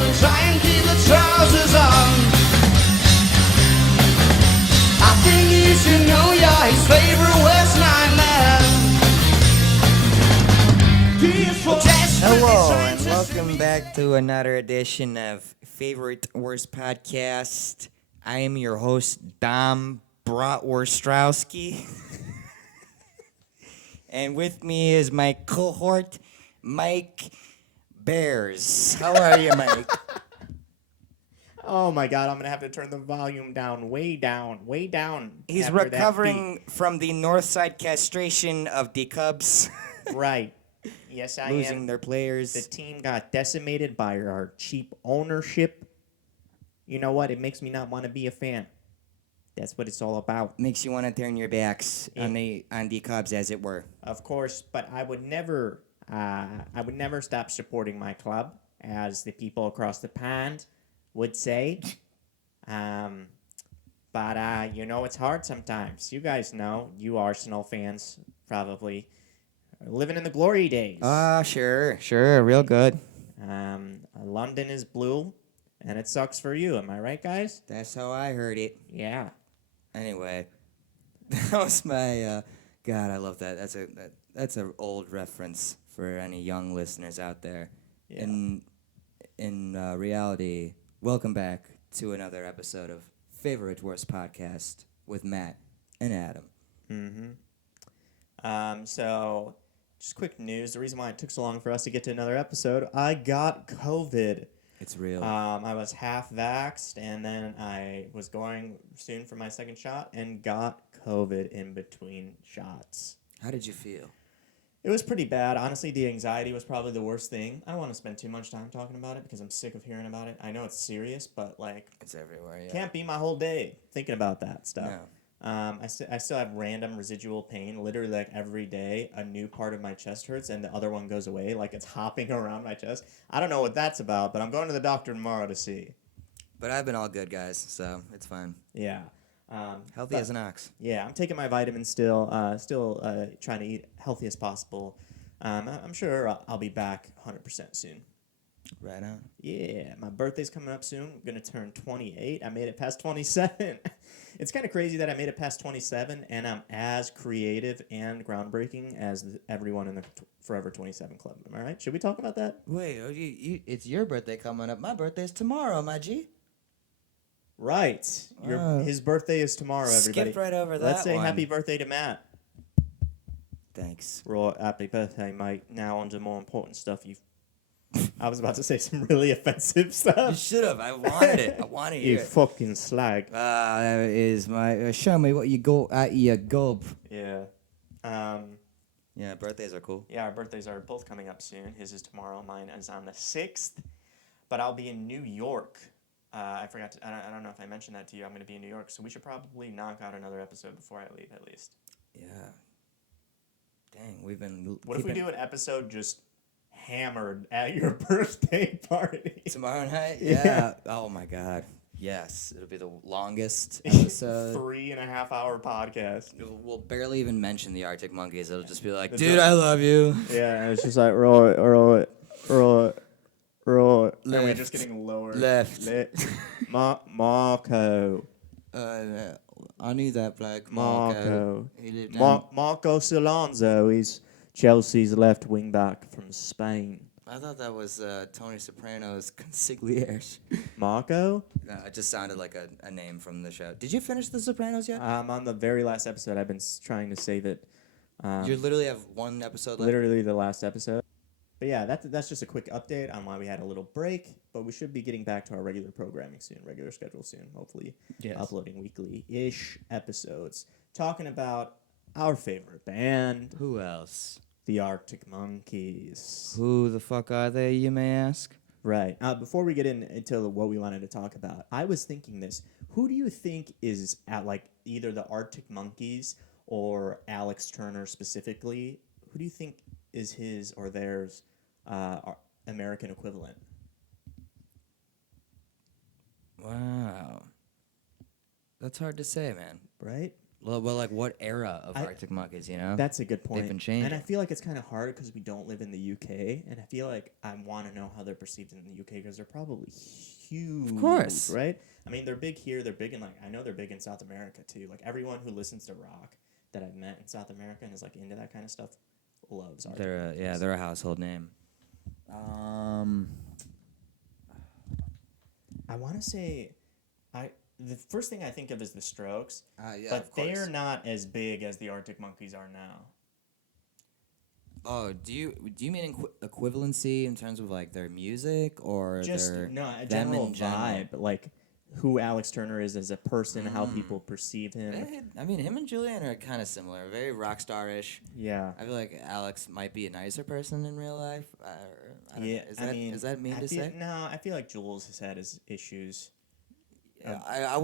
and try and keep the trousers on. I think you should know you're his favorite West Nine man. Hello, and welcome back to another edition of Favorite Worst Podcast. I am your host, Dom Bratwurstrowski. And with me is my cohort, Mike Bears. How are you, Mike? Oh my God, I'm going to have to turn the volume down, way down, way down. He's after that recovering from the north side castration of the Cubs. beat. Right. Yes, I losing am. their players. The team got decimated by our cheap ownership. You know what? It makes me not want to be a fan. That's what it's all about. Makes you want to turn your backs on the Cubs, as it were. Of course, but I would never stop supporting my club, as the people across the pond would say. But you know, it's hard sometimes. You guys know, you Arsenal fans probably are living in the glory days. Sure, real good. London is blue, and it sucks for you. Am I right, guys? That's how I heard it. Yeah. Anyway, that was my God. I love that. That's an old reference for any young listeners out there. Yeah. In reality, welcome back to another episode of Favorite Worst Podcast with Matt and Adam. So, just quick news. The reason why it took so long for us to get to another episode, I got COVID. It's real. I was half vaxxed, and then I was going soon for my second shot and got COVID in between shots. How did you feel? It was pretty bad. Honestly, the anxiety was probably the worst thing. I don't want to spend too much time talking about it because I'm sick of hearing about it. I know it's serious, but like, It's everywhere. Yeah. can't be my whole day thinking about that stuff. No. I still have random residual pain. Literally, like every day, a new part of my chest hurts and the other one goes away. Like it's hopping around my chest. I don't know what that's about, but I'm going to the doctor tomorrow to see. But I've been all good, guys, so it's fine. Yeah. Healthy as an ox. Yeah, I'm taking my vitamins still. Trying to eat healthy as possible. I'm sure I'll be back 100% soon. Right on. Yeah, my birthday's coming up soon. I'm going to turn 28. I made it past 27. It's kind of crazy that I made it past 27, and I'm as creative and groundbreaking as everyone in the Forever 27 Club. Am I right? Should we talk about that? Wait, it's your birthday coming up. My birthday's tomorrow, my G. Right. His birthday is tomorrow, everybody. Skip right over that. Let's say one. happy birthday to Matt. Thanks. Right, happy birthday, mate. Now on to more important stuff. I was about to say some really offensive You stuff. should have. I wanted it. I wanted to You hear it. fucking slag. That is my. Show me what you got at your gob. Yeah. Yeah, birthdays are cool. Yeah, our birthdays are both coming up soon. His is tomorrow. Mine is on the 6th. But I'll be in New York. I forgot to. I don't know if I mentioned that to you. I'm going to be in New York, so we should probably knock out another episode before I leave, at least. Yeah. Dang, we've been. What if we do an episode just hammered at your birthday party? Tomorrow night? Yeah. Yeah. Oh my God. Yes, it'll be the longest episode. 3.5 hour podcast. We'll barely even mention the Arctic Monkeys. It'll just be like, The dude, joke- I love you. Yeah, and it's just like, right. And we're just getting lower. Left. Marco. I knew that bloke. Marco. He lived down. Marco Solanzo is Chelsea's left wing back from Spain. I thought that was Tony Soprano's consigliere. Marco? No, it just sounded like a name from the show. Did you finish The Sopranos yet? On the very last episode. I've been trying to save it. You literally have one episode left? Literally the last episode. But yeah, that's just a quick update on why we had a little break. But we should be getting back to our regular programming soon, regular schedule soon, hopefully. Yes. Uploading weekly-ish episodes. Talking about our favorite band, Who else? the Arctic Monkeys. Who the fuck are they, you may ask? Right. Before we get into what we wanted to talk about, I was thinking this. Who do you think is at like either the Arctic Monkeys or Alex Turner specifically? Who do you think is his or theirs American equivalent? Wow. That's hard to say, man. Right? Well, like what era of I- Arctic Monkeys? You know, That's a good point. They've been changing. And I feel like it's kind of hard because we don't live in the UK, and I feel like I want to know how they're perceived in the UK because they're probably huge. Of course. Right? I mean, they're big here. They're big in, like, I know they're big in South America, too. Like, everyone who listens to rock that I've met in South America and is, like, into that kind of stuff loves Arctic Monkeys. they're a household name. I want to say, the first thing I think of is the Strokes, Yeah, but of course. they're not as big as the Arctic Monkeys are now. Oh, do you mean equivalency in terms of like their music or Just their a them general in general? vibe, like who Alex Turner is as a person, how people perceive him. I mean, him and Julian are kind of similar, very rock star-ish. Yeah. I feel like Alex might be a nicer person in real life. I don't know. Is that mean to say? No, I feel like Jules has had his issues. Yeah, I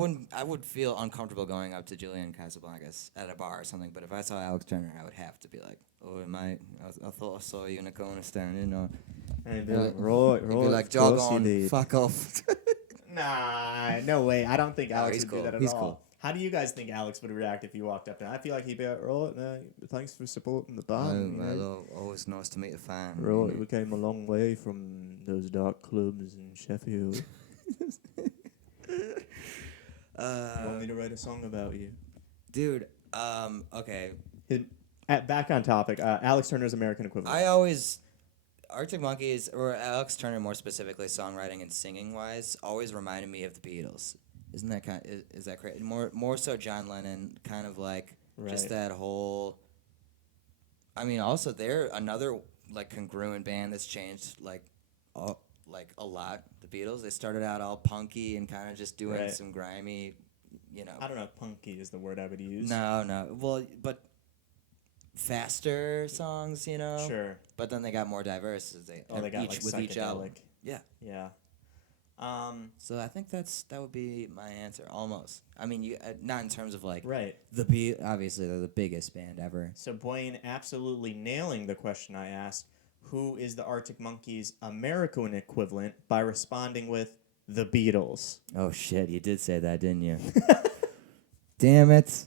would feel uncomfortable going up to Julian Casablancas at a bar or something. But if I saw Alex Turner, I would have to be like, "Oh, I thought I saw you in a corner standing." Or And he'd be be like, right, he'd be like, "Jog on, fuck off." Nah, no way. I don't think Alex he's would cool. do that at He's all. cool. How do you guys think Alex would react if you walked up? And I feel like he'd be like, right, thanks for supporting the band. Always nice to meet a fan. Right, we came a long way from those dark clubs in Sheffield. You want me to write a song about you? Dude, okay. Back on topic, Alex Turner's American equivalent. Arctic Monkeys, or Alex Turner more specifically, songwriting and singing wise, always reminded me of the Beatles. Isn't that is that correct? More so John Lennon, kind of like just Right. that whole. I mean, also they're another like congruent band that's changed like a lot. The Beatles, they started out all punky and kind of just doing Right. some grimy, you know. I don't know if punky is the word I would use. No. Well, but faster songs, you know. Sure. But then they got more diverse as they They got each like with each album. psychedelic. Yeah. Yeah. So I think that would be my answer almost. I mean, you not in terms of like Right. obviously they're the biggest band ever. So Blaine absolutely nailing the question I asked, who is the Arctic Monkeys' American equivalent, by responding with the Beatles. Oh shit, you did say that, didn't you? Damn it.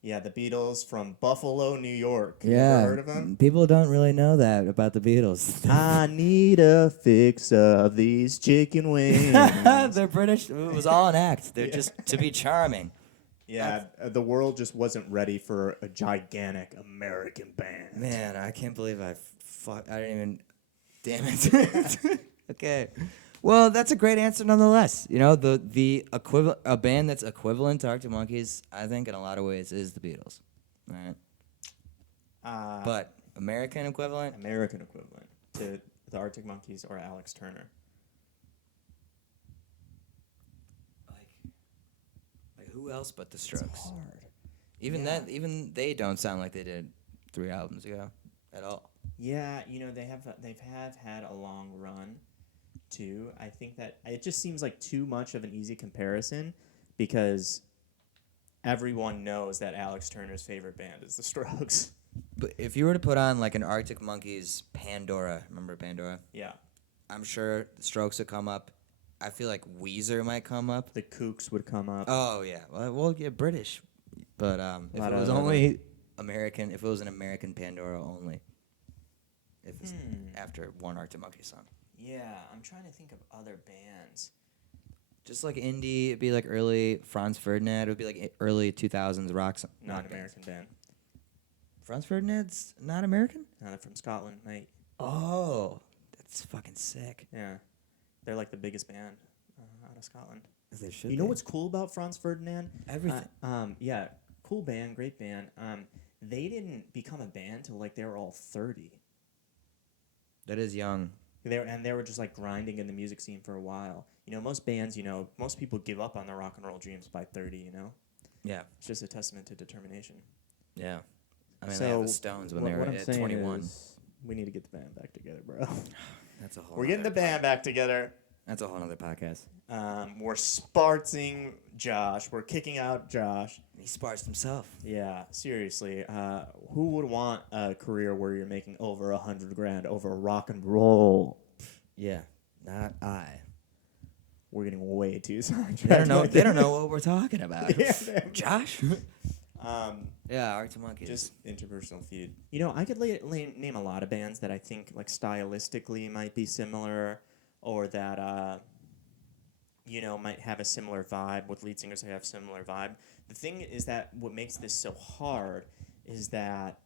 Yeah, the Beatles from Buffalo, New York. Yeah. You ever heard of them? People don't really know that about the Beatles. I need a fix of these chicken wings. They're British. It was all an act. They're just to be charming. Yeah, the world just wasn't ready for a gigantic American band. Man, I can't believe I didn't even. Damn it. Okay. Well, that's a great answer nonetheless. You know, the equivalent, a band that's equivalent to Arctic Monkeys, I think in a lot of ways is the Beatles. Right. But American equivalent? American equivalent to the Arctic Monkeys or Alex Turner. Like who else but the Strokes? It's hard. Even they don't sound like they did 3 albums ago at all. Yeah, you know, they've had a long run too. I think that it just seems like too much of an easy comparison because everyone knows that Alex Turner's favorite band is the Strokes. But if you were to put on like an Arctic Monkeys Pandora, remember Pandora? Yeah. I'm sure the Strokes would come up. I feel like Weezer might come up. The Kooks would come up. Oh yeah, well yeah, British, but if it was only American, if it was an American Pandora only, if it's after one Arctic Monkeys song. Yeah, I'm trying to think of other bands. Just like indie, it'd be like early Franz Ferdinand. It would be like early 2000s rock. Not an American band. Franz Ferdinand's not American? No, they're from Scotland, mate. Oh, that's fucking sick. Yeah. They're like the biggest band out of Scotland. They should. You know what's cool about Franz Ferdinand? Everything. Yeah, cool band, great band. They didn't become a band till like they were all 30. That is young. They were just like grinding in the music scene for a while. You know, most bands, most people give up on their rock and roll dreams by 30, you know? Yeah. It's just a testament to determination. Yeah. I mean, they have the Stones when they were at 21. We need to get the band back together, bro. That's a whole. We're getting the band back together. That's a whole other podcast. We're sparting Josh. We're kicking out Josh. He sparsed himself. Yeah, seriously. Who would want a career where you're making over $100,000 over rock and roll? Yeah, not I. We're getting way too sidetracked. They don't know. They don't know what we're talking about. Yeah, Josh. Yeah, Arctic Monkeys. Just interpersonal feud. I could name a lot of bands that I think like stylistically might be similar, or that might have a similar vibe with lead singers who have similar vibe. The thing is that what makes this so hard is that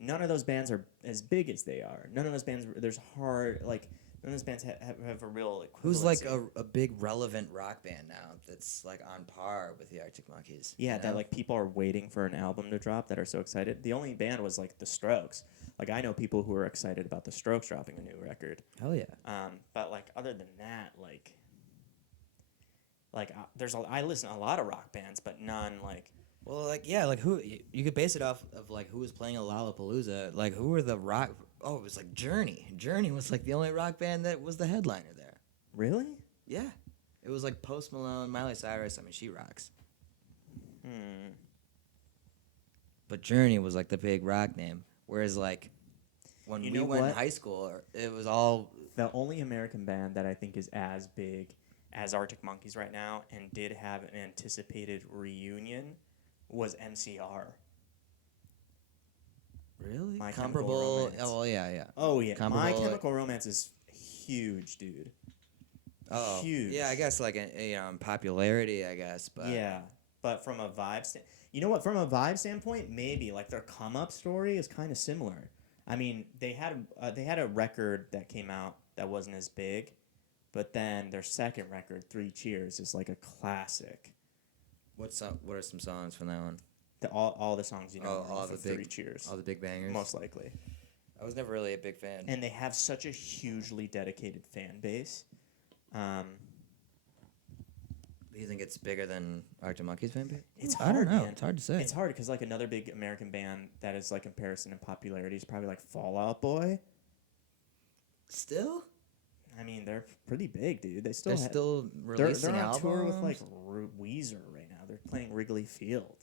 none of those bands are as big as they are. None of those bands none of those bands have a real equivalency. Who's like a big relevant rock band now that's like on par with the Arctic Monkeys? Yeah, you know? that like people are waiting for an album to drop that are so excited. The only band was like the Strokes. Like I know people who are excited about the Strokes dropping a new record. Hell yeah. But like other than that, I listen to a lot of rock bands, but none like. Well, like yeah, like who you could base it off of like who was playing at Lollapalooza. Like who were the rock? Oh, it was like Journey. Journey was like the only rock band that was the headliner there. Really? Yeah, it was like Post Malone, Miley Cyrus. I mean, she rocks. But Journey was like the big rock name. Whereas like when we went in high school, it was all the only American band that I think is as big as Arctic Monkeys right now and did have an anticipated reunion was MCR. Really? My Comparable. Chemical Romance. Oh, well, yeah. Oh yeah, Comparable, My Chemical Romance is huge, dude. Oh, huge. Yeah, I guess like in popularity, I guess, but yeah, but from a vibe from a vibe standpoint, maybe like their come up story is kind of similar. I mean, they had a record that came out that wasn't as big, but then their second record, 3 Cheers, is like a classic. What are some songs from that one? All the songs all from the big 3 Cheers. All the big bangers. Most likely. I was never really a big fan. And they have such a hugely dedicated fan base. Do you think it's bigger than Arctic Monkeys fan base? It's I don't hard, know. man. It's hard to say. It's hard because like another big American band that is like comparison in popularity is probably like Fall Out Boy. Still? I mean, they're pretty big, dude. They're still releasing they're on albums. tour with like Weezer right now. They're playing Wrigley Field.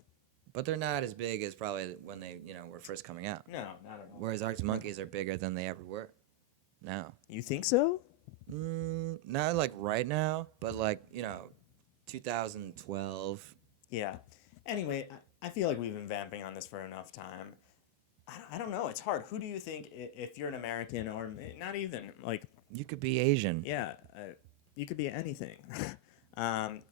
But they're not as big as probably when they were first coming out. No, not at all. Whereas Arctic Monkeys are bigger than they ever were. Now. You think so? Not like right now, but like 2012. Yeah. Anyway, I feel like we've been vamping on this for enough time. I don't know. It's hard. Who do you think, if you're an American or not even, like... You could be Asian. Yeah. You could be anything.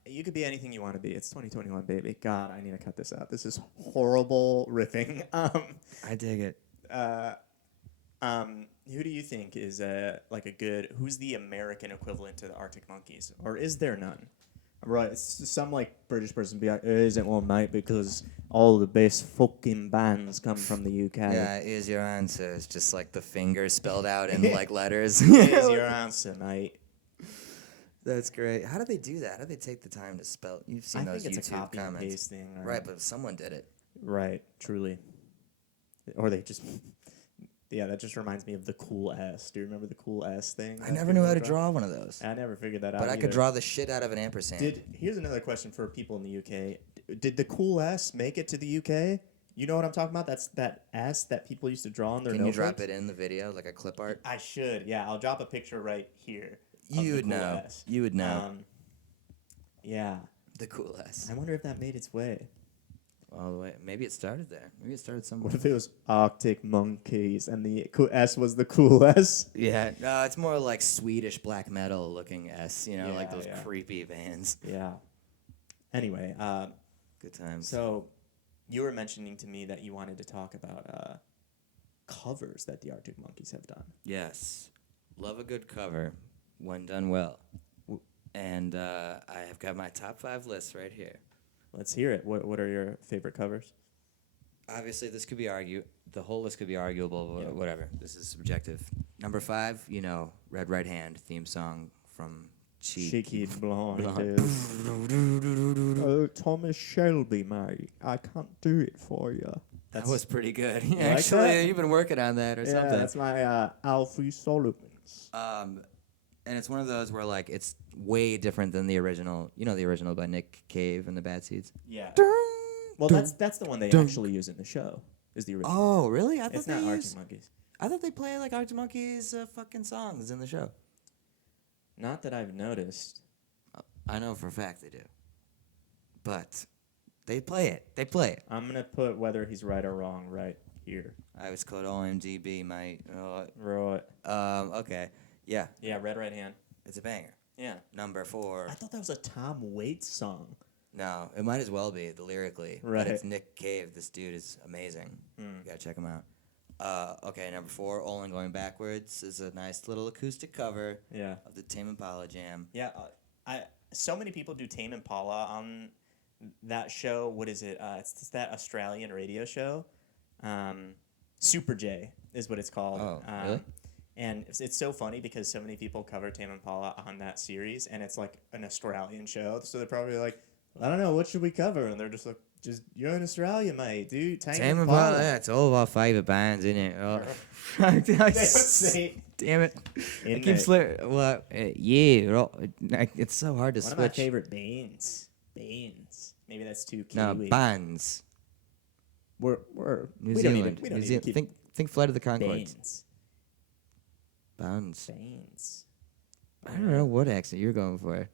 You could be anything you want to be. It's 2021, baby. God, I need to cut this out. This is horrible riffing. I dig it. Who do you think is who's the American equivalent to the Arctic Monkeys? Or is there none? Right, some like British person be like, "There isn't one, mate, because all the best fucking bands come from the UK." Yeah, is your answer. It's just like the finger spelled out in like letters. Is your answer, mate? That's great. How do they do that? How do they take the time to spell? You've seen those think YouTube it's a copy comments, and paste thing, right? But someone did it. Right, truly. Or they just. Yeah, that just reminds me of the cool S. Do you remember the cool S thing? I never knew how to draw one of those. I never figured that out. But I could draw the shit out of an ampersand. Here's another question for people in the UK. Did the cool S make it to the UK? You know what I'm talking about? That's that S that people used to draw on their notebooks. Can you drop it in the video, like a clip art? I should. Yeah, I'll drop a picture right here. You would know. S. You would know. Yeah. The cool S. I wonder if that made its way. All the way. Maybe it started there. Maybe it started somewhere. What if it was Arctic Monkeys and the S was the cool S? Yeah. No, it's more like Swedish black metal looking S, like those creepy bands. Yeah. Anyway, good times. So you were mentioning to me that you wanted to talk about covers that the Arctic Monkeys have done. Yes. Love a good cover when done well. And I have got my top 5 lists right here. Let's hear it. What are your favorite covers? Obviously, this could be the whole list could be arguable, but whatever. This is subjective. Number 5, Red Right Hand theme song from Cheeky Blinders. Oh, Thomas Shelby, mate. I can't do it for you. That was pretty good. Actually, like you've been working on that or something. Yeah, that's my Alfie Solomons. And it's one of those where like it's way different than the original. You know the original by Nick Cave and the Bad Seeds? Yeah. Well, that's the one they actually use in the show. Is the original. Oh, really? I thought it's not Arctic Monkeys. I thought they play like Arctic Monkeys fucking songs in the show. Not that I've noticed. I know for a fact they do. But They play it. They play it. I'm gonna put whether he's right or wrong right here. I was called OMDB, mate. Right. Okay. Yeah, Yeah, Red Right Hand. it's a banger. Yeah. Number 4. I thought that was a Tom Waits song. No, it might as well be lyrically. Right. But it's Nick Cave. This dude is amazing. You gotta check him out. Okay, number 4, Olin Going Backwards is a nice little acoustic cover Yeah. of the Tame Impala jam. Yeah. So many people do Tame Impala on that show. What is it? It's that Australian radio show. Super J is what it's called. Oh, really? And it's so funny because so many people cover Tame Impala on that series, and it's like an Australian show. So they're probably like, I don't know, what should we cover? And they're just like, you're in Australia, mate, dude. Tame Impala. Yeah, it's all of our favorite bands, isn't it? Oh. Damn it. I keep slipping. Well, yeah, it's so hard to One switch. of my favorite bands. Maybe that's too Kiwi. No, bands. We're New we Zealand. don't need to New Zealand. keep Think Flight of the Conchords. Bands. I don't know what accent you're going for.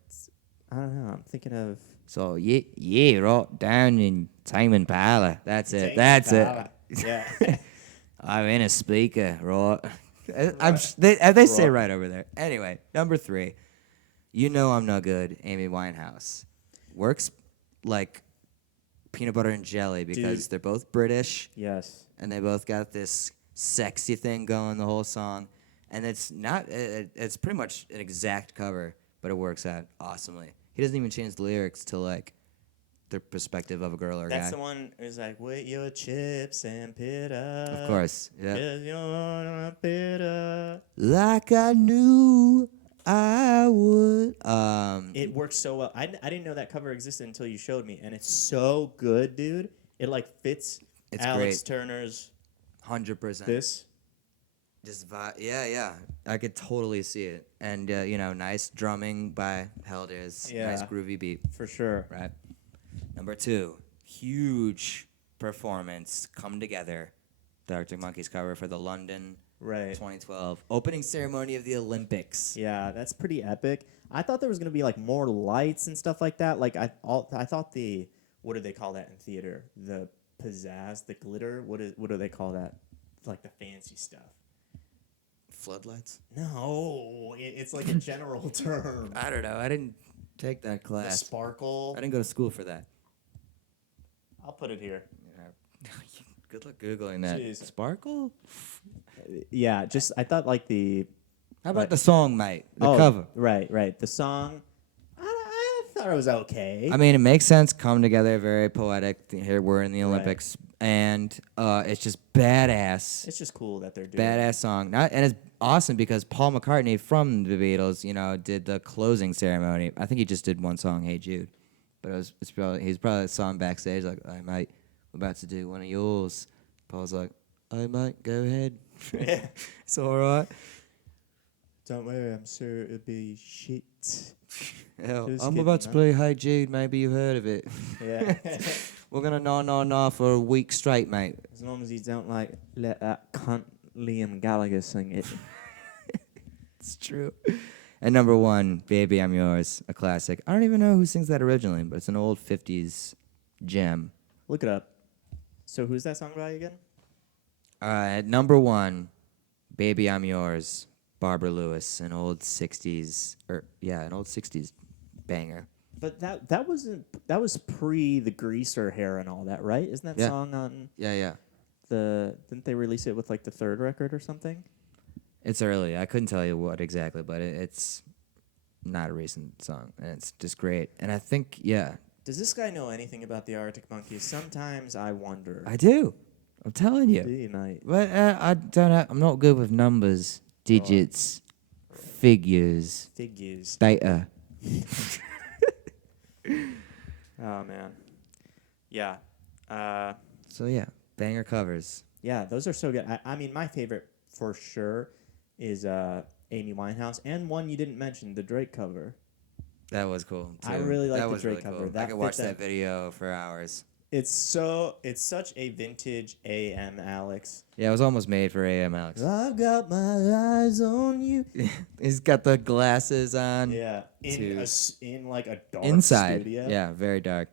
I don't know. I'm thinking of So yeah, right down in Tame Impala. That's it. Tame That's Impala. it. Yeah. I'm in a speaker, right? They say right over there. Anyway, number 3. You know I'm no good. Amy Winehouse works like peanut butter and jelly because they're both British Yes. and they both got this sexy thing going the whole song, and it's not. It's pretty much an exact cover, but it works out awesomely. He doesn't even change the lyrics to like the perspective of a girl or a guy. That's the one who's like, with your chips and pit up. Of course, yeah. With your pit up. Like I knew I would. It works so well. I didn't know that cover existed until you showed me, and it's so good, dude. It like fits It's Alex great. Turner's 100%. this. Just yeah. I could totally see it, and nice drumming by Helders. Yeah. Nice groovy beat. For sure. Right. Number 2, huge performance come together. The Arctic Monkeys cover for the London Right. 2012 opening ceremony of the Olympics. Yeah, that's pretty epic. I thought there was gonna be like more lights and stuff like that. Like I thought the what do they call that in theater? The pizzazz, the glitter. What do they call that? Like the fancy stuff. Floodlights? No, it's like a general term. I don't know. I didn't take that The class. sparkle. I didn't go to school for that. I'll put it here. Good luck Googling that. Jeez. Sparkle? Yeah, just I thought like the How about the song, mate? The cover. Right. The song. I thought it was okay. I mean, it makes sense. Come together, very poetic. Here we're in the Olympics, and it's just badass. It's just cool that they're doing Badass song. And it's awesome because Paul McCartney from the Beatles, did the closing ceremony. I think he just did one song, "Hey Jude," but he's probably a song backstage like, "Hey mate, we're about to do one of yours." Paul's like, "Hey mate, go ahead." Yeah. It's all right. Don't worry, I'm sure it'll be shit. Hell, Just I'm kidding, about to man. play "Hey Jude." Maybe you heard of it. Yeah. We're gonna nah for a week straight, mate. As long as you don't let that cunt Liam Gallagher sing it. It's true. And number 1, "Baby I'm Yours," a classic. I don't even know who sings that originally, but it's an old 50s gem. Look it up. So who's that song by again? At number 1, "Baby I'm Yours," Barbara Lewis, an old 60s banger. But that was pre the Greaser hair and all that, right? Isn't that Yeah. song on Yeah. didn't they release it with like the 3rd record or something? It's early. I couldn't tell you what exactly, but it's not a recent song, and it's just great. And I think, Does this guy know anything about the Arctic Monkeys? Sometimes I wonder. I do. I'm telling Do you. you, mate? But I don't. I'm not good with numbers, digits, figures, Figures. data. Oh man. Yeah. So yeah, banger covers. Yeah, those are so good. I mean, my favorite for sure is Amy Winehouse, and one you didn't mention, the Drake cover. That was cool too. I really like that the was Drake really cover. cool. That I could fit watch that- that video for hours. It's such a vintage AM Alex. Yeah, it was almost made for AM Alex. I've got my eyes on you. He's got the glasses on. Yeah, To- in like a dark Inside. studio. Yeah, very dark.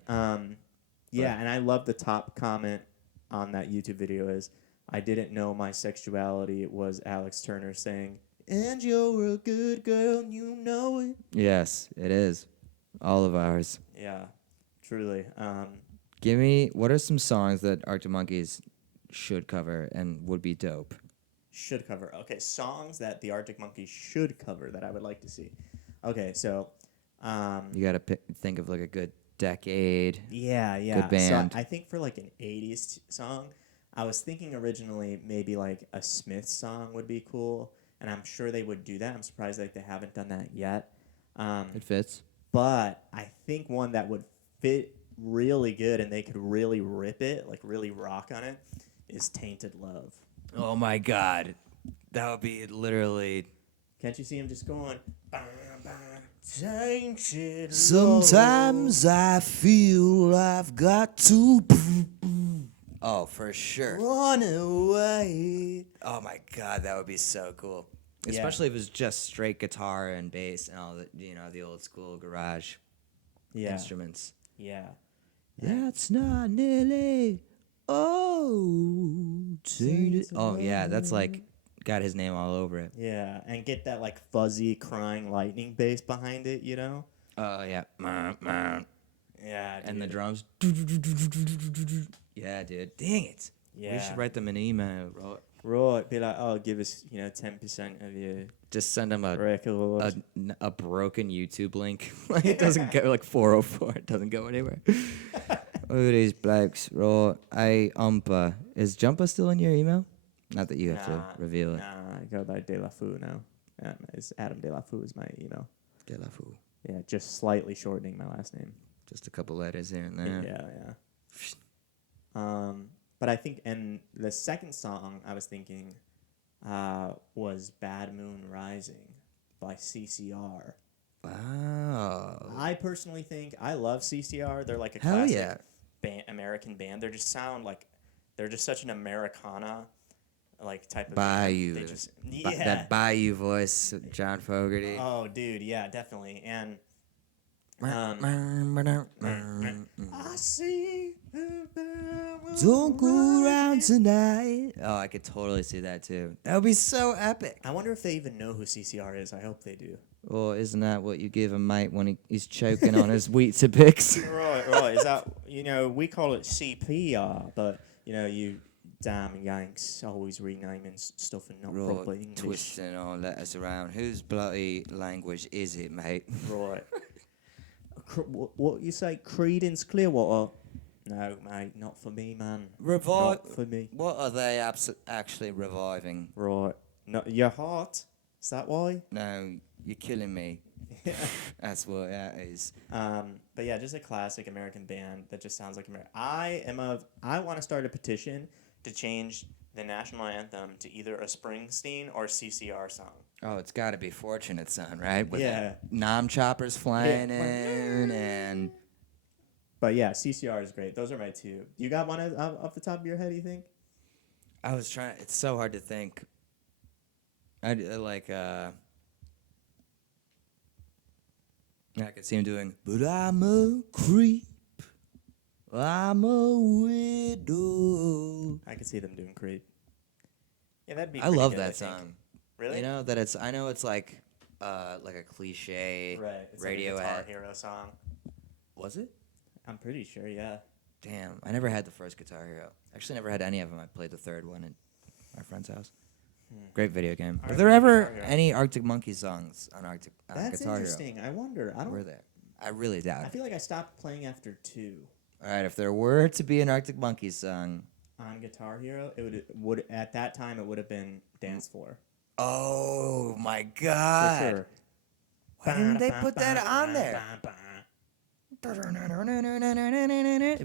Yeah, and I love the top comment on that YouTube video is, I didn't know my sexuality was Alex Turner saying, and you're a good girl, you know it. Yes, it is. All of ours. Yeah, truly. Give me, what are some songs that Arctic Monkeys should cover and would be dope? Should cover. Okay, songs that the Arctic Monkeys should cover that I would like to see. Okay, so You got to think of like a good decade. yeah. Good band. So I think for like an 80s song, I was thinking originally maybe like a Smiths song would be cool, and I'm sure they would do that. I'm surprised that they haven't done that yet. It fits. But I think one that would fit really good and they could really rip it, like really rock on it, is Tainted Love. Oh my God. That would be literally. Can't you see him just going, bah, bah, tainted Sometimes I feel I've got to. Oh, for sure. run away. Oh my God, that would be so cool. Yeah. Especially if it was just straight guitar and bass and all the, the old school garage instruments. Yeah. That's not nearly. Oh, tainted. Oh yeah, that's like got his name all over it. Yeah, and get that like fuzzy crying lightning bass behind it, you know? Oh yeah. Yeah, And the dude. drums. Yeah, dude. Dang it. Yeah. We should write them an email, bro. Right, be like, oh, give us, 10% of your Just send them a record. broken YouTube link. Like it doesn't go like 404. It doesn't go anywhere. Look at these blokes. Raw. Is Jumpa still in your email? Not that you have to reveal it. Nah, I go by De La Fou now. It's Adam De La Fou is my email. De La Fou. Yeah, just slightly shortening my last name. Just a couple letters here and there. Yeah. But I think, and the second song I was thinking was Bad Moon Rising by CCR. Wow. I personally think, I love CCR. They're like a Hell classic yeah. American band. They just sound like, they're just such an Americana like type of Bayou. band. They just, That Bayou voice, John Fogerty. Oh, dude, yeah, definitely. And I see. Don't go around tonight. Oh, I could totally see that too. That would be so epic. I wonder if they even know who CCR is. I hope they do. Well, isn't that what you give a mate when he's choking on his Weetabix? Right. Is that, we call it CPR, but, you damn Yanks always renaming stuff and not proper English. Twisting all letters around. Whose bloody language is it, mate? Right. What you say, Creedence Clearwater? No, mate, not for me, man. Not for me. What are they actually reviving? Right. No, your heart? Is that why? No, you're killing me. Yeah. That's what that is. But yeah, just a classic American band that just sounds like America. I want to start a petition to change the national anthem to either a Springsteen or CCR song. Oh, it's got to be Fortunate Son, right? With Yeah. Nom choppers flying in and... But yeah, CCR is great. Those are my two. You got one off the top of your head, you think? I was trying... It's so hard to think. I could see him doing... But I'm a creep. I'm a widow. I could see them doing Creed. Yeah, that'd be. I love good, that think. song. Really? You know that it's. I know it's like a cliche. Right. It's Radiohead. like a Guitar Hero song. Was it? I'm pretty sure. Yeah. Damn, I never had the first Guitar Hero. Actually, never had any of them. I played the third one at my friend's house. Great video game. Are there ever any Arctic Monkeys songs on That's Guitar interesting. I wonder. I don't. Were there? I really doubt I it. feel like I stopped playing after 2. All right, if there were to be an Arctic Monkeys song. On Guitar Hero, it would at that time it would have been Dance Floor. Oh my God! For sure. Why didn't they put that on there? It'd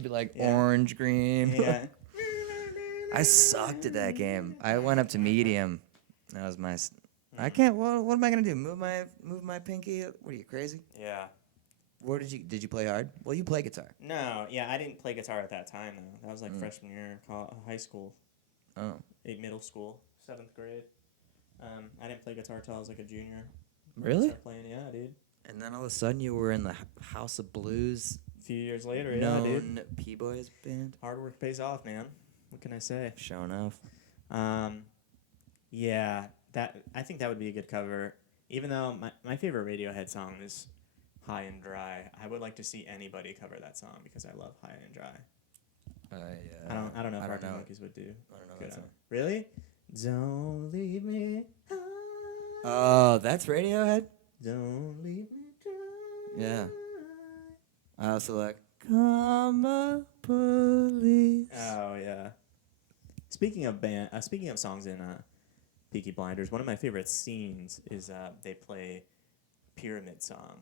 be like orange, green. Yeah. I sucked at that game. I went up to medium. That was my. I can't. What am I gonna do? Move my pinky? What are you, crazy? Yeah. Where did you play hard? Well, you play guitar. No, yeah, I didn't play guitar at that time though. That was like freshman year of high school. Oh. Middle school, 7th grade. I didn't play guitar till I was like a junior. Really? Started playing, yeah, dude. And then all of a sudden you were in the House of Blues few years later, yeah, dude. known P-Boys band. Hard work pays off, man. What can I say? Sure enough. Yeah, I think that would be a good cover. Even though my favorite Radiohead song is High and Dry, I would like to see anybody cover that song because I love High and Dry. I don't know if Arctic Monkeys would do. I don't know good that on- song. Really? Don't leave me. Oh, that's Radiohead? Don't leave me dry. Yeah. I also like Karma Police. Oh yeah. Speaking of songs in Peaky Blinders, one of my favorite scenes is they play Pyramid Song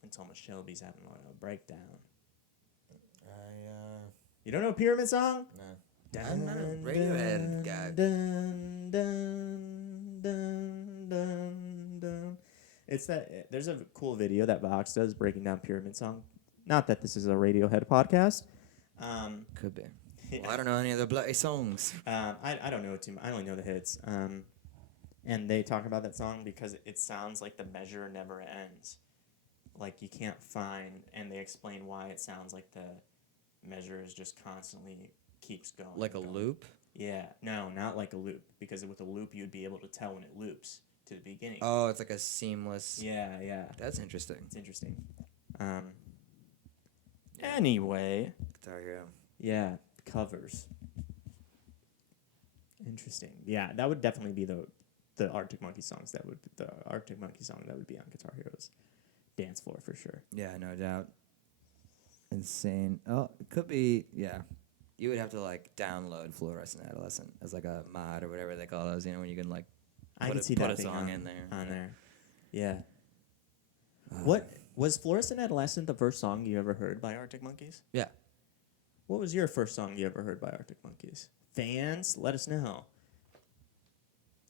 when Thomas Shelby's having a breakdown. You don't know Pyramid Song? No. I'm not a Radiohead guy. Dun, dun, dun, dun, dun. It's that there's a cool video that Vox does breaking down Pyramid Song. Not that this is a Radiohead podcast. Could be. Yeah. Well, I don't know any of their bloody songs. I don't know too much. I only know the hits. And they talk about that song because it sounds like the measure never ends. Like you can't find, and they explain why it sounds like the measure is just constantly keeps going. Like a going. loop? Yeah. No, not like a loop. Because with a loop, you'd be able to tell when it loops to the beginning. Oh, it's like a seamless. Yeah, yeah. That's interesting. It's interesting. Anyway. Guitar Hero. Yeah, covers. Interesting. Yeah, that would definitely be the Arctic Monkeys songs. The Arctic Monkeys song that would be on Guitar Hero's dance floor for sure. Yeah, no doubt. Insane. Oh, it could be. Yeah, you would have to like download Fluorescent Adolescent as like a mod or whatever they call those. You know, when you can like I can see put that a being song in there. On there. Yeah. What was Fluorescent Adolescent the first song you ever heard by Arctic Monkeys? Yeah. What was your first song you ever heard by Arctic Monkeys? Fans, let us know.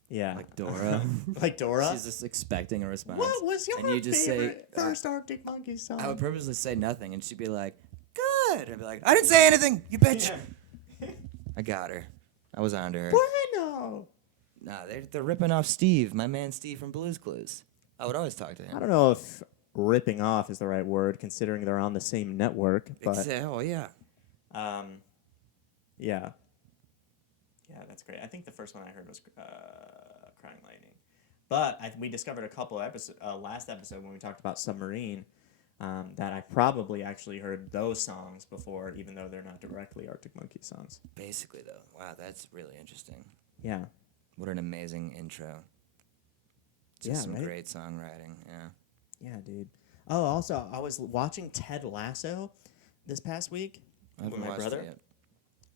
Yeah. Like Dora. Like Dora? She's just expecting a response. What was your And you just say, favorite first Arctic Monkeys song? I would purposely say nothing, and she'd be like, "Good." I'd be like, "I didn't say anything, you bitch." Yeah. I got her. I was onto her. Bueno. Nah, they're ripping off Steve, my man Steve from Blue's Clues. I would always talk to him. I don't know if ripping off is the right word, considering they're on the same network. But Oh yeah. yeah. Yeah, that's great. I think the first one I heard was Crying Lightning. But we discovered a couple last episode when we talked about Submarine, that I probably actually heard those songs before, even though they're not directly Arctic Monkeys songs. Basically, though, wow, that's really interesting. Yeah. What an amazing intro. Just Yeah, some right? great songwriting. Yeah. Yeah, dude. Oh, also, I was watching Ted Lasso this past week I with haven't my watched brother. it yet.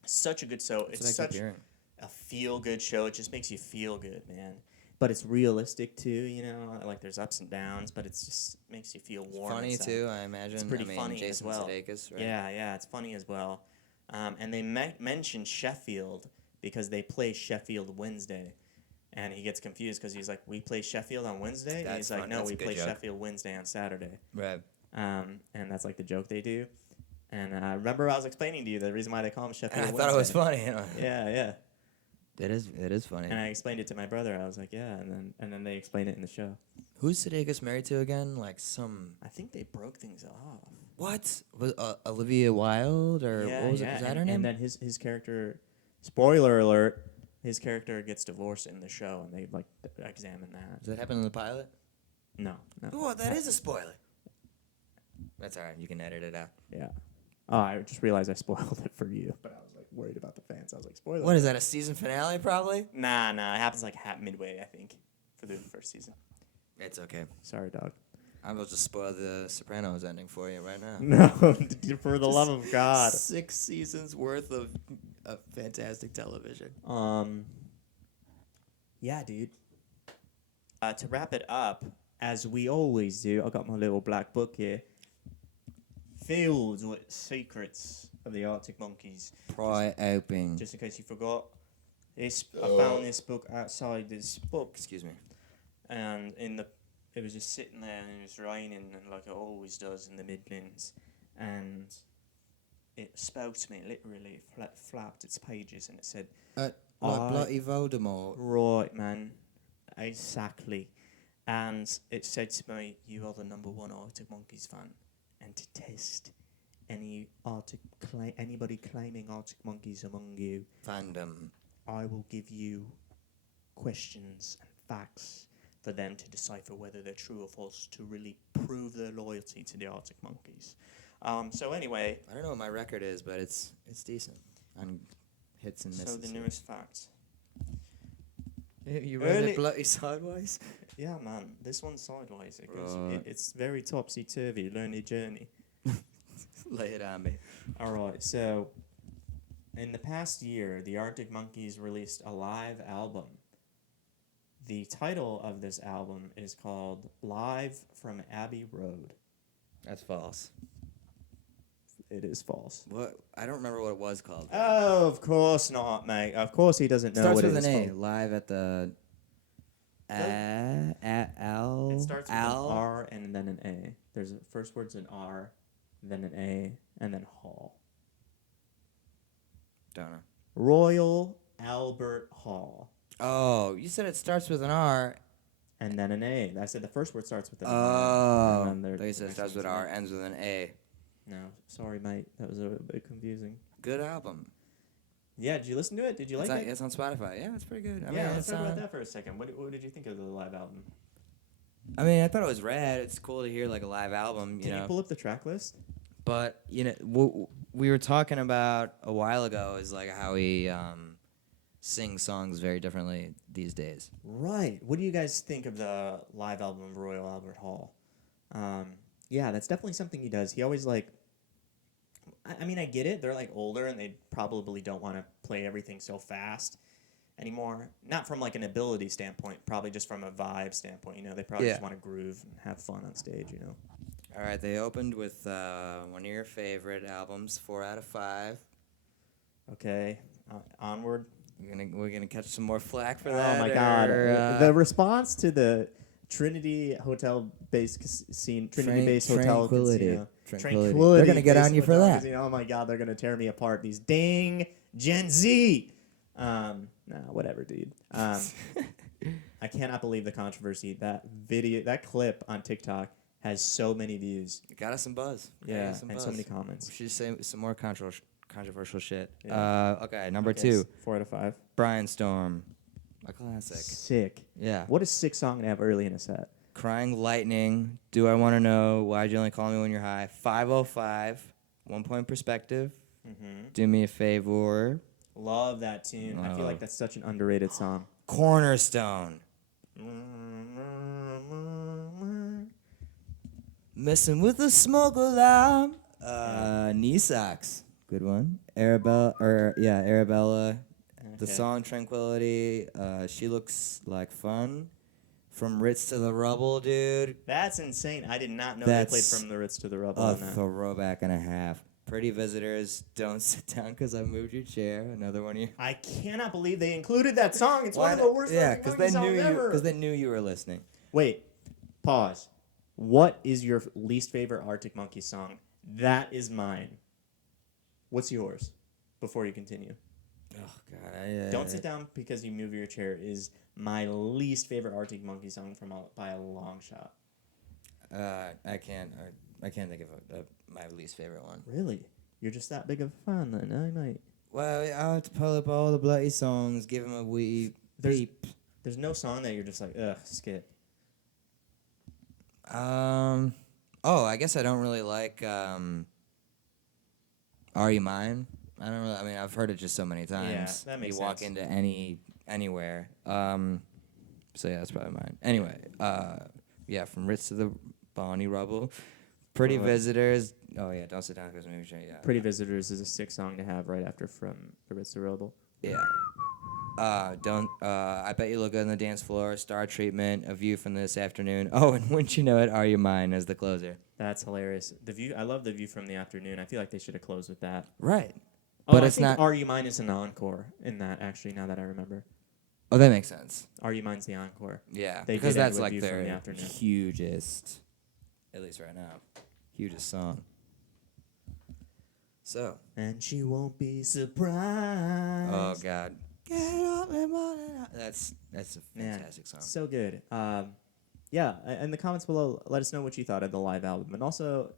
Such a good show. That's It's what I keep such hearing. a feel-good show. It just makes you feel good, man. But it's realistic too, you know. Like there's ups and downs, but it's just makes you feel warm. Funny inside. too, I imagine. It's pretty I mean, funny as Jason well. Sudeikis, right? Yeah, it's funny as well. And they mentioned Sheffield because they play Sheffield Wednesday, and he gets confused because he's like, "We play Sheffield on Wednesday," and That's he's like, fun. "No, That's a we good play joke. Sheffield Wednesday on Saturday." Right. And that's like the joke they do. And I remember I was explaining to you the reason why they call him Sheffield And I Wednesday. thought it was funny. You know? Yeah. It is funny. And I explained it to my brother. I was like, yeah, and then they explained it in the show. Who's Sudeikis married to again? Like some I think they broke things off. what? Was Olivia Wilde or what was it? Was that her name? And then his character, spoiler alert, his character gets divorced in the show, and they like examine that. Does that happen in the pilot? No. Oh, that is a spoiler. That's all right. You can edit it out. Yeah. Oh, I just realized I spoiled it for you, but I was like worried about the fans. I was like, spoiler. What is that? A season finale, probably? Nah. It happens like midway, I think, for the first season. It's okay. Sorry, dog. I will just spoil the Sopranos ending for you right now. No, for the love of God. 6 seasons worth of fantastic television. Yeah, dude. To wrap it up, as we always do, I got my little black book here. Filled with secrets of the Arctic Monkeys. Pry open. Just in case you forgot, I found this book outside this book, Excuse me. and it was just sitting there, and it was raining, and like it always does in the Midlands, and it spoke to me literally. Flapped its pages, and it said, Like I- bloody Voldemort. "Right, man, exactly." And it said to me, "You are the #1 Arctic Monkeys fan, and to test anybody claiming Arctic Monkeys among you, Fandom. I will give you questions and facts for them to decipher whether they're true or false to really prove their loyalty to the Arctic Monkeys. So anyway, I don't know what my record is, but it's decent on hits and misses. so the newest facts. You read it it bloody sideways? Yeah, man, this one's sideways. It goes, Right. it's very topsy-turvy, learny journey. Lay it on me. All right, so in the past year, the Arctic Monkeys released a live album. The title of this album is called Live from Abbey Road. That's false. It is false. What? I don't remember what it was called. Oh, of course not, mate. Of course he doesn't know Starts what with it is an A. called. Live at the. Al. It starts with Al. an R and then an A. There's first word's an R, then an A, and then Hall. Don't know. Royal Albert Hall. Oh, you said it starts with an R. And then an A. I said the first word starts with an Oh. R. And then They the said it next starts with one's R, an ends with an A. A. No, sorry, mate. That was a bit confusing. Good album. Yeah, did you listen to it? Did you like it? It's on Spotify. Yeah, it's pretty good. I Yeah, mean, let's it's talk about that for a second. What did you think of the live album? I mean, I thought it was rad. It's cool to hear like a live album, you Can know. you pull up the track list? But you know, we were talking about a while ago is like how he sings songs very differently these days. Right. What do you guys think of the live album of Royal Albert Hall? Yeah, that's definitely something he does. He always like. I mean, I get it. They're like older, and they probably don't want to play everything so fast anymore. Not from like an ability standpoint, probably just from a vibe standpoint. You know, they probably just want to groove and have fun on stage. You know. All right, they opened with one of your favorite albums, 4 out of 5. Okay. Onward. We're gonna catch some more flack for that. Oh my God! or, The response to the Trinity Hotel-based Trinity-based hotel casino. Tranquility. They're gonna get on you for hotel that. casino. Oh my God! They're gonna tear me apart. These dang Gen Z. Nah, whatever, dude. I cannot believe the controversy. That video, that clip on TikTok has so many views. It got us some buzz. Yeah, some and buzz. so many comments. We should say some more controversial shit. Yeah. Okay, number Okay, 2, 4 out of 5. Brian Storm, a classic. Sick. Yeah. What a sick song to have early in a set. Crying Lightning, Do I Want to Know, Why'd You Only Call Me When You're High, 505, 1 Point Perspective, Mm-hmm. Do Me a Favor, Love that tune. I feel like that's such an underrated song. Cornerstone, Messing with the Smoke Alarm, Knee Socks, good one, Arabella, the Okay. song Tranquility, She Looks Like Fun, From Ritz to the Rubble, dude. That's insane. I did not know That's they played From the Ritz to the Rubble A on that. throwback and a half. Pretty Visitors, Don't Sit Down Because I Moved Your Chair. Another one of you. I cannot believe they included that song. It's one of the worst Yeah, Arctic because Monkeys they knew songs you. ever. Because they knew you were listening. Wait, pause. What is your least favorite Arctic Monkeys song? That is mine. What's yours? Before you continue. Oh God. Don't Sit Down Because You Move Your Chair is my least favorite Arctic Monkeys song by a long shot. I can't think of my least favorite one. Really? You're just that big of a fan then, I might. Well, I have to pull up all the bloody songs, give them a wee beep. There's no song that you're just like, ugh, skip. Oh, I guess I don't really like Are You Mine? I don't really. I mean, I've heard it just so many times. that makes You walk sense. into anywhere. So yeah, that's probably mine. Anyway, yeah, From Ritz to the Bonnie Rubble, Pretty What? Visitors. Oh yeah, Don't Sit Down Because Maybe Yeah. Pretty Visitors is a sick song to have right after From the Ritz to the Rubble. Yeah. I Bet You Look Good on the Dance Floor, Star Treatment, A View from This Afternoon. Oh, and Wouldn't You Know It, Are You Mine as the closer. That's hilarious. The View. I love The View from the Afternoon. I feel like they should have closed with that. Right. Oh, But I it's think not. Are You Mine is an encore in that, actually, now that I remember. Oh, that makes sense. Are You Mine's the encore. Yeah, They because did end that's with like View from their the Afternoon. hugest, at least right now, hugest song. So. And she won't be surprised. Oh God. Get up and run. That's a fantastic song. So good. Yeah, in the comments below, let us know what you thought of the live album. And also,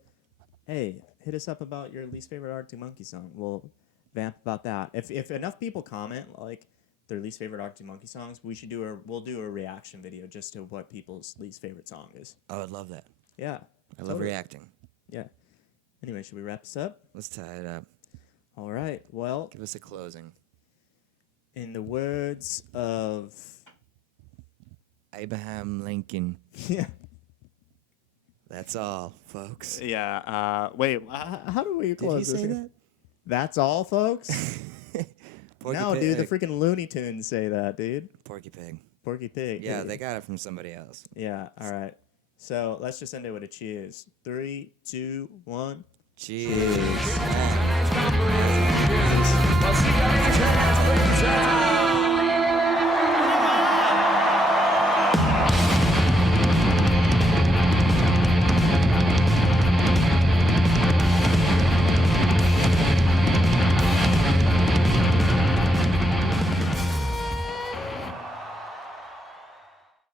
hey, hit us up about your least favorite Arctic Monkey song. We'll vamp about that. If enough people comment like their least favorite Arctic Monkey songs, we'll do a reaction video just to what people's least favorite song is. Oh, I'd love that. Yeah. I love reacting. Yeah. Anyway, should we wrap this up? Let's tie it up. All right. Well, Give us a closing. in the words of Abraham Lincoln. yeah. That's all, folks. Yeah. Wait. How do we Did close he this? say here? that? That's all, folks. Porky No, Pig. dude. The freaking Looney Tunes say that, dude. Porky Pig. Porky Pig. Yeah, they got it from somebody else. Yeah. All right. So let's just end it with a cheers. 3, 2, 1. Cheers. Well, see you later, town.